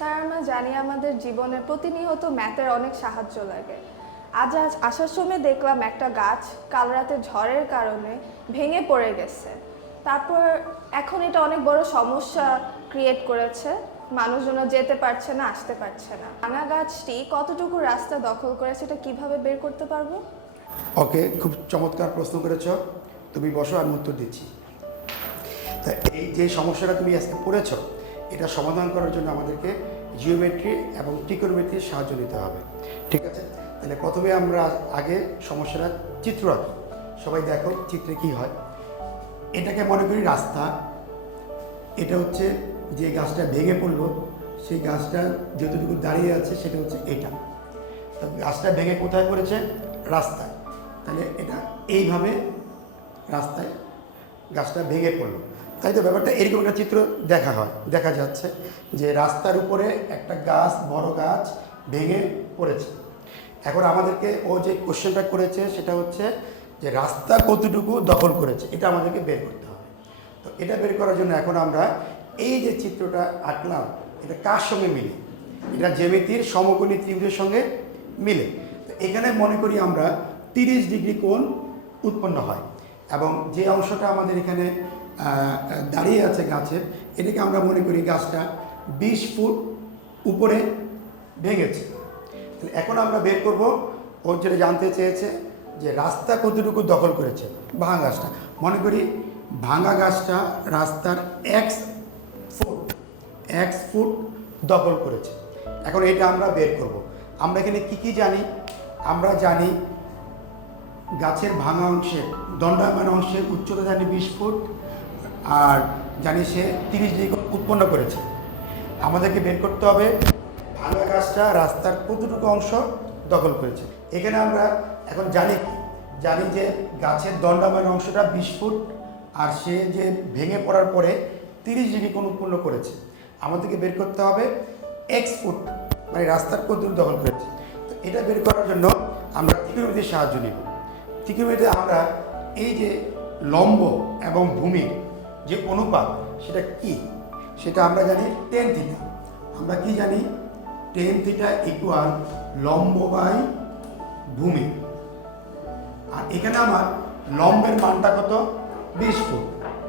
Sir, আমরা জানি আমাদের জীবনে প্রতিনিয়ত ম্যাথের অনেক সাহায্য লাগে। আজ আসার সময় দেখলাম একটা গাছ কাল রাতে ঝড়ের কারণে ভেঙে পড়ে গেছে। তারপর এখন এটা অনেক বড় সমস্যা ক্রিয়েট করেছে, মানুষজন যেতে পারছে না, আসতে পারছে না। ভাঙা গাছটি কতটুকু রাস্তা দখল করেছে এটা কিভাবে বের করতে পারবো? ওকে, খুব চমৎকার প্রশ্ন করেছ। তুমি বসো, আমি উত্তর দিচ্ছি। তা এই যে সমস্যাটা তুমি আজকে পড়েছ, এটা সমাধান করার জন্য আমাদেরকে জিওমেট্রি এবং ট্রিকোনোমেট্রির সাহায্য নিতে হবে। ঠিক আছে, তাহলে প্রথমে আমরা আগে সমস্যাটা চিত্র আঁকি। সবাই দেখো চিত্রে কি হয়। এটাকে মনে করি রাস্তা। এটা হচ্ছে যে গাছটা ভেঙে পড়লো, সেই গাছটা যতটুকু দাঁড়িয়ে আছে সেটা হচ্ছে এটা। তো গাছটা ভেঙে কোথায় পড়েছে? রাস্তায়। তাহলে এটা এইভাবে রাস্তায় গাছটা ভেঙে পড়লো, তাই তো? ব্যাপারটা এরকম একটা চিত্র দেখা যাচ্ছে যে রাস্তার উপরে একটা গাছ, বড় গাছ ভেঙে পড়েছে। এখন আমাদেরকে ও যে কোশ্চেনটা করেছে সেটা হচ্ছে যে রাস্তা কতটুকু দখল করেছে, এটা আমাদেরকে বের করতে হবে। তো এটা বের করার জন্য এখন আমরা এই যে চিত্রটা আঁকলাম, এটা কার সঙ্গে মিলে? এটা জ্যামিতির সমকোণী ত্রিভুজের সঙ্গে মিলে। তো এখানে মনে করি আমরা 30 ডিগ্রি কোণ উৎপন্ন হয়, এবং যে অংশটা আমাদের এখানে দাঁড়িয়ে আছে গাছের, এটাকে আমরা মনে করি গাছটা 20 ফুট উপরে ভেঙেছে। এখন আমরা বের করব, ওর যেটা জানতে চেয়েছে যে রাস্তা কতটুকু দখল করেছে ভাঙা গাছটা। মনে করি ভাঙা গাছটা রাস্তার x ফুট দখল করেছে। এখন এটা আমরা বের করব। আমরা এখানে কি জানি? আমরা জানি গাছের ভাঙা অংশের, দণ্ডায়মান অংশের উচ্চতা জানি 20 ফুট, আর জানি সে 30 ডিগ্রি উৎপন্ন করেছে। আমাদেরকে বের করতে হবে ভাঙা গাছটা রাস্তার কতটুকু অংশ দখল করেছে। এখানে আমরা এখন জানি যে গাছের দণ্ডায়মান অংশটা 20 ফুট, আর সে যে ভেঙে পড়ার পরে 30 ডিগ্রি কোণ উৎপন্ন করেছে। আমাদেরকে বের করতে হবে x ফুট, মানে রাস্তার কতটুকু দখল করেছে। তো এটা বের করার জন্য আমরা ত্রিকোণমিতির সাহায্য নিব। ত্রিকোণমিতিতে আমরা এই যে লম্ব এবং ভূমির যে অনুপাত, সেটা কি? সেটা আমরা জানি tan থিটা। আমরা কি জানি? tan থিটা ইকুয়াল লম্ব বাই ভূমি। আর এখানে আমার লম্বের মানটা কত? 20 ফুট।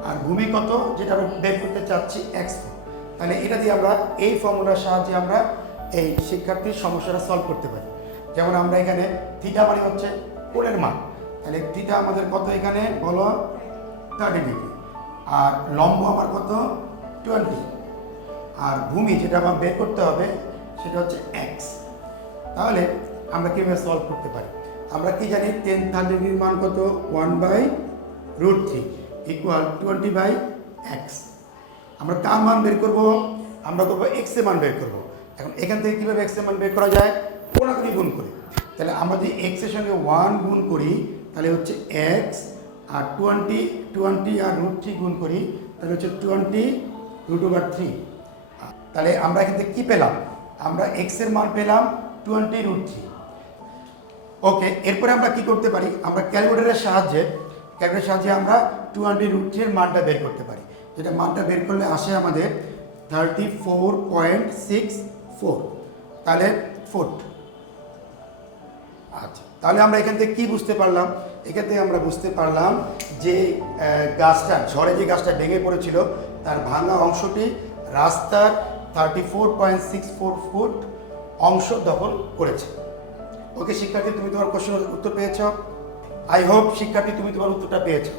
আর ভূমি কত, যেটা আমরা বের করতে চাচ্ছি, x ফুট। তাহলে এটা দিয়ে আমরা এই ফর্মুলার সাহায্যে আমরা এই শিক্ষার্থীর সমস্যাটা সলভ করতে পারি। যেমন আমরা এখানে থিটা মানে হচ্ছে কোণের মান, তাহলে থিটা আমাদের কত এখানে বলো? 30 ডিগ্রি। আর লম্ব আমার কত? 20। আর ভূমি যেটা আমার বের করতে হবে সেটা হচ্ছে x। তাহলে আমরা কীভাবে সলভ করতে পারি? আমরা কি জানি? tan 30 ডিগ্রির মান কত? 1/√3 ইকুয়াল 20/x। আমরা কার মান বের করব? আমরা করবো x এর মান বের করব। এখন এখান থেকে কীভাবে x এর মান বের করা যায়? কোণাকুণি গুণ করে। তাহলে আমরা যদি x এর সঙ্গে 1 গুণ করি তাহলে হচ্ছে x, আর 20 আর √3 গুণ করি তাহলে হচ্ছে 20√3। তাহলে আমরা এখান থেকে কী পেলাম? আমরা x এর মান পেলাম 20√3। ওকে, এরপরে আমরা কি করতে পারি? আমরা ক্যালকুলেটরের সাহায্যে আমরা 20√3 এর মানটা বের করতে পারি। যেটা মানটা বের করলে আসে আমাদের 34.64, তাহলে ফুট। আচ্ছা, তাহলে আমরা এখান থেকে কি বুঝতে পারলাম? এখান থেকে আমরা বুঝতে পারলাম যে গাছটা, ঝড়ে যে গাছটা ভেঙে পড়েছিল, তার ভাঙা অংশটি রাস্তার 34.64 ফুট অংশ দখল করেছে। ওকে শিক্ষার্থী, তুমি তোমার কোশ্চেনের উত্তর পেয়েছ। আই হোপ শিক্ষার্থী তুমি তোমার উত্তরটা পেয়েছো।